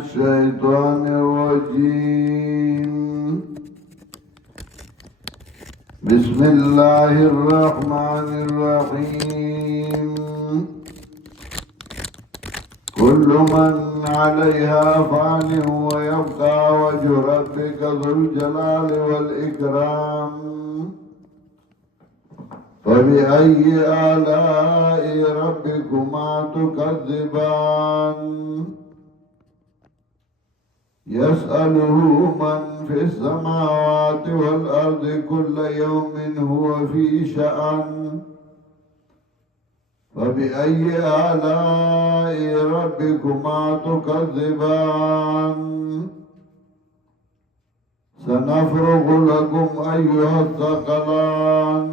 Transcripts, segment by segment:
الشيطان الرجيم. بسم الله الرحمن الرحيم. كل من عليها فان ويبقى وجه ربك ذو الجلال والإكرام. فبأي آلاء ربكما تكذبان؟ يسأله من في السماوات والأرض كل يوم هو في شأن. فبأي آلاء ربكما تكذبان؟ سنفرغ لكم أيها الثقلان.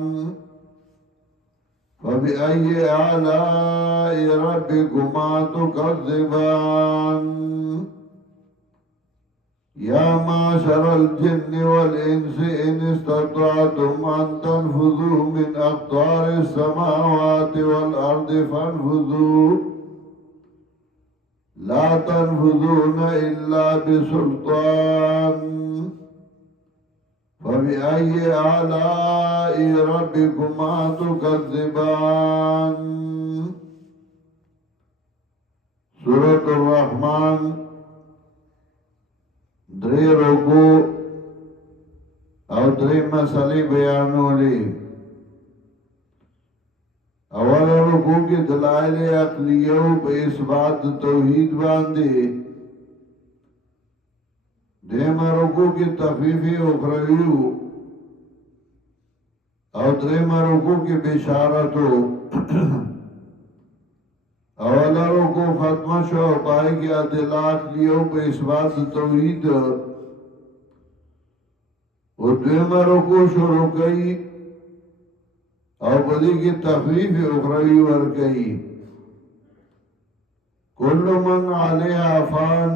فبأي آلاء ربكما تكذبان؟ يا معشر الجن والإنس إن استطعتم أن تنفذوا من أقطار السماوات والأرض فانفذوا لا تنفذون إلا بسلطان. فبأي آلاء ربكما تكذبان؟ سورة الرحمن درې رکوع او درې مسئلې بیانولې. اول رکوع کې دلائل عقلیه په اثبات توحید باندې، دیم رکوع کې تخفیف اخروی او دریم رکوع کې بشارت. اول رکوع ختم شو پای کې ادله عقلیه په اثبات توحید او دویم رکوع شروع کړي او په دې کې تخفیف اخروی ورکړي. کل من علیها فان،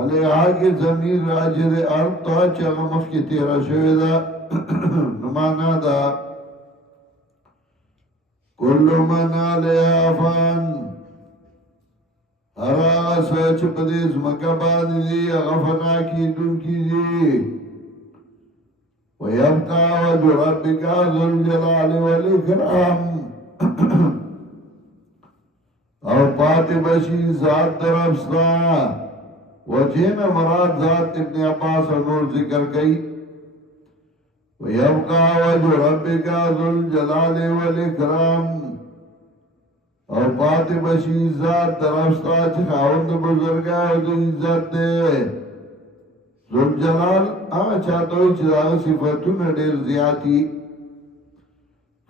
علیها کی زمین راجر ارد تا چاگا مخی تیرا شوی دا نمانا دا کل من علیها فان، ارا سوچ پدیس مکبان دی اغفنا کی دن کی دی. ویبقا وجه ربکا ذو الجلال والاکرام، او پاتی بشی ذات درفستا. وجهنا مراد ذات ابن عباس نور ذکر کئی. وَيَبْقَى وَجْهُ رَبِّكَ ذُو الْجَلَالِ وَالْإِكْرَامِ، اور پاتی بشی ذات درفستا چی خاوند بزرگا او دو عزت دے. ذو الجلال آگا چاہتوئی چیزا صفتون دیر زیادی.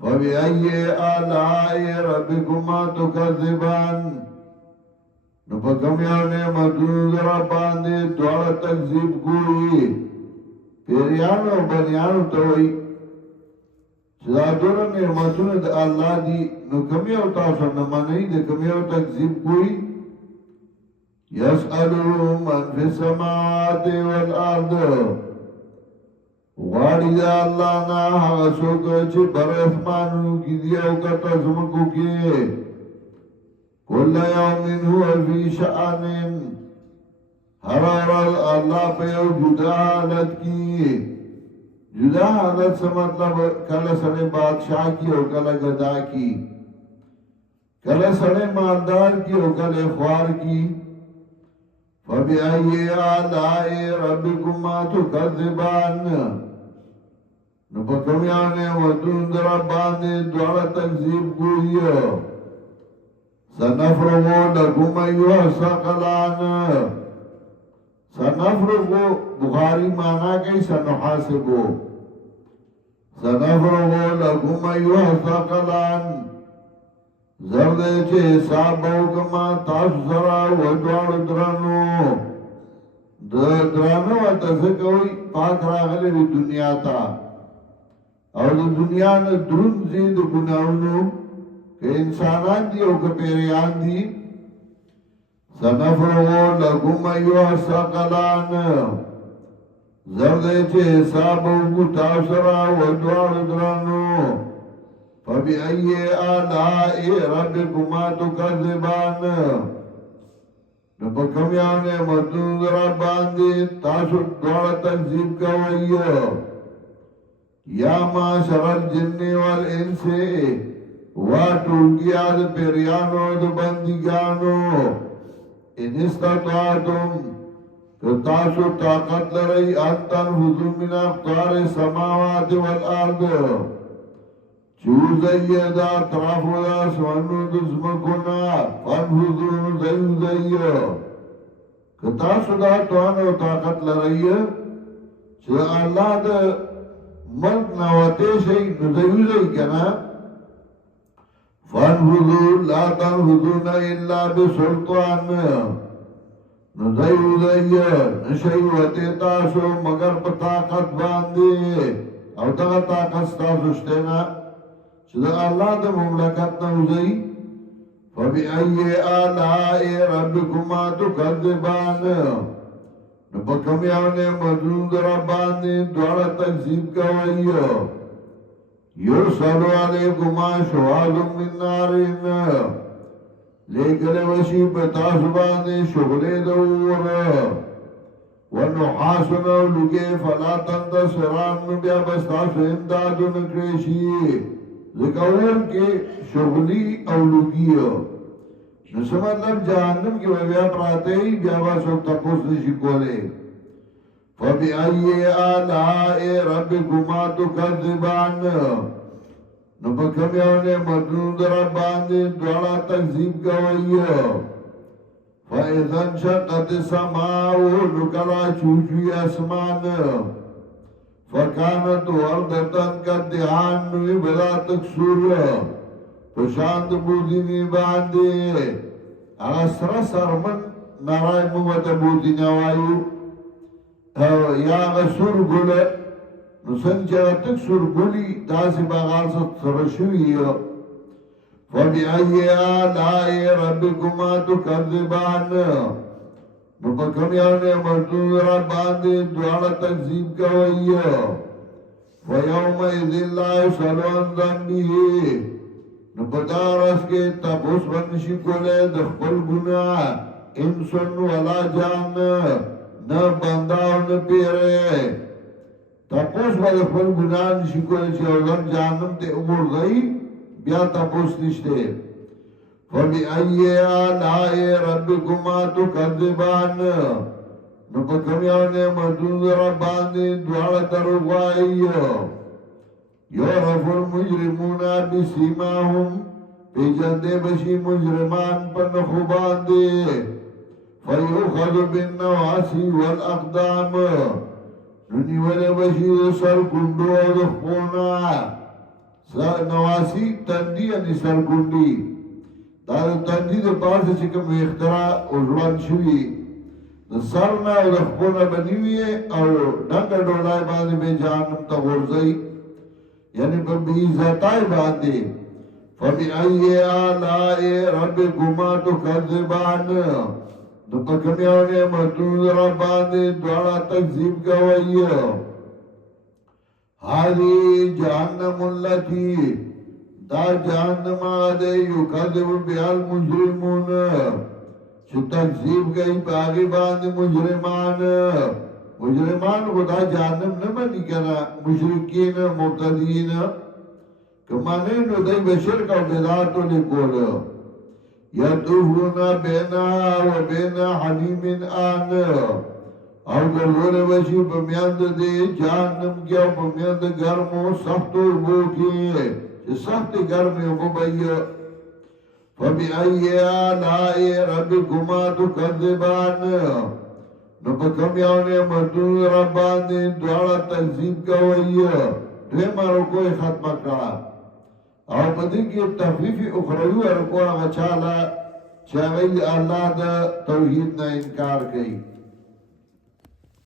فَبِأَيِّ آلَاءِ رَبِّكُمَا تُكَذِّبَانِ، نو پا کمیاو نعمتون در باندے دوارا تکذیب کوئی. پیریانو و بنیانو توئی چدا دورا نعمتون در اللہ دی، نو کمیاو تاسو نمانی در کمیاو تکذیب کوئی. یسألو من فی السماوات والارض، واری دا اللہ نا حغسو کچھ بر اسمانو کی دیو کتا زمکو کی. کل یوم هو فی شأن، ہر رل اللہ پہ جدا حالت کی. جدا حالت سے مطلب کل سڑے بادشاہ کی اور کل گدا کی، کل سڑے مالدار کی اور کل خوار کی. فَبِأَيِّ آلَاءِ رَبِّكُمَا تُكَذِّبَانِ، نو پکمیانے ودون در باندے دوارا تکذیب کوئی. سنفرغو لکم ایوہ الثقلان، سنفرغو بخاری مانا کئی سنحاسبو. سنفرغو لکم ایوہ الثقلان، زردے چے حسابو کما تاسو سرا ودوار درانو. درانو اتسکوئی پاک راغلے دی دنیا تا، اور دی دنیا نا درون زید گناونو کہ انسانان دی او کہ پیریان دی. سنفرغو لکم ایوہ الثقلان، زردے چے حسابو کو تاسرا ودوار درانو. فبأي آلاء ربكما تكذبان، نو په کوم یو نعمتونو در باندې تاسو دواړه تکذیب کوئ یا معاشر الجن والانس وا ټولګیا د پیریانو د بندګانو ان استطعتم که تاسو طاقت لرئ ان تنفذوا من اقطار السماوات والارض چوزئی دا اطرافو دا سوانو دا زمکونا فانفذون زئی کتا سدا توانو طاقت لرئی چه اللہ دا ملک نواتے شئی نزئی کنا فانفذون لا تنفذون الا بسلطان نزئی نشئی وطی تاسو مگر پا طاقت باندے او دا طاقت ستاسو شتینا چې د الله د مملکت نه وځي فبأي آلاء ربكما تكذبان نو په کوم یو نعمتونو در باندې دواړه تکذیب کوئ یرسل علیکما شواظ من نار لیکل وشي په تاسو باندې شغلې د اور ونحاس لګي فلا تنتصران بیا بس تاسو امدادونه کړئ شي ذکرون کے شغلی اولوگی نسو مطلب جہنم کی وبیا پراتے ہی بیابا سوک تپوس نشی کولے فبأي آلاء ربكما تكذبان نو پکم یو نعمتونو در باندې دواړه تکذیب کوي فاذا انشقت السماء نو کلا چوچوي اسمان فکانت وردتن کا دهان نوی بلا تکسور پشاند بودینی باندے آسرا سرمن نرائی موتا بودینی وایو یا غسور گل نسن چرا تکسور گلی تاسی باغار ست سرشوی فبأي آلاء ربكما تكذبان نو په کوم یو نعمتونو را باندې دواړه تکذیب کوئ ویومئذ لا یسأل عن ذنبه نو په دا ورځ کې تپوس به نشي کولی د خپل ګناه انس ولا جان نه بنده او نه پیری تپوس به د خپل ګناه نشي کولی چې اولم جهنم ته وغورځوي بیا تپوس نشته فبأي آلاء ربكما تكذبان نو په کوم یو نعمتونو در باندې دواړه دروغ وایي یعرف المجرمون بسیماهم پیژندې بشي مجرمان په نښو باندې فیؤخذ بالنواصي والاقدام نو نیولې بشي د سرکونډو او د خپو نه نواصي تندي یعنې سرکونډي دا تندی د پاسه چې کوم اختراع او ځوان شوي د سر نه او د خپو نه بنوي او ډنګه ډولای باندې به جهنم ته غورځي یعنی په بې عزتۍ باندې فبأي آلاء ربكما تكذبان نو په کوم یو نعمتونو در باندې دواړه تکذیب کوئ هذه جهنم التي دا جهنم آده یکذب بها المجرمون چه تکذیب گئی پاگی باند مجرمان کو دا جهنم نمانی کنا مشرکین مقتدین کمانے نو دی بشرک و بدعاتو لکول یطوفون بینا و بین حمیم آن او گرزول بشی پمیاند دی جهنم کیا پمیاند گرمو سختو بوکی سخت گرمی مبئی فبأي آلاء ربكما تكذبان نو په کوم یو نعمتونو در باندې دواړه تکذیب کوئ دویمه رکوع ختمه کړه او په دې کې تخفیف اخروي رکوع هغه چاله چې هغه الله د توحید نه انکار کوي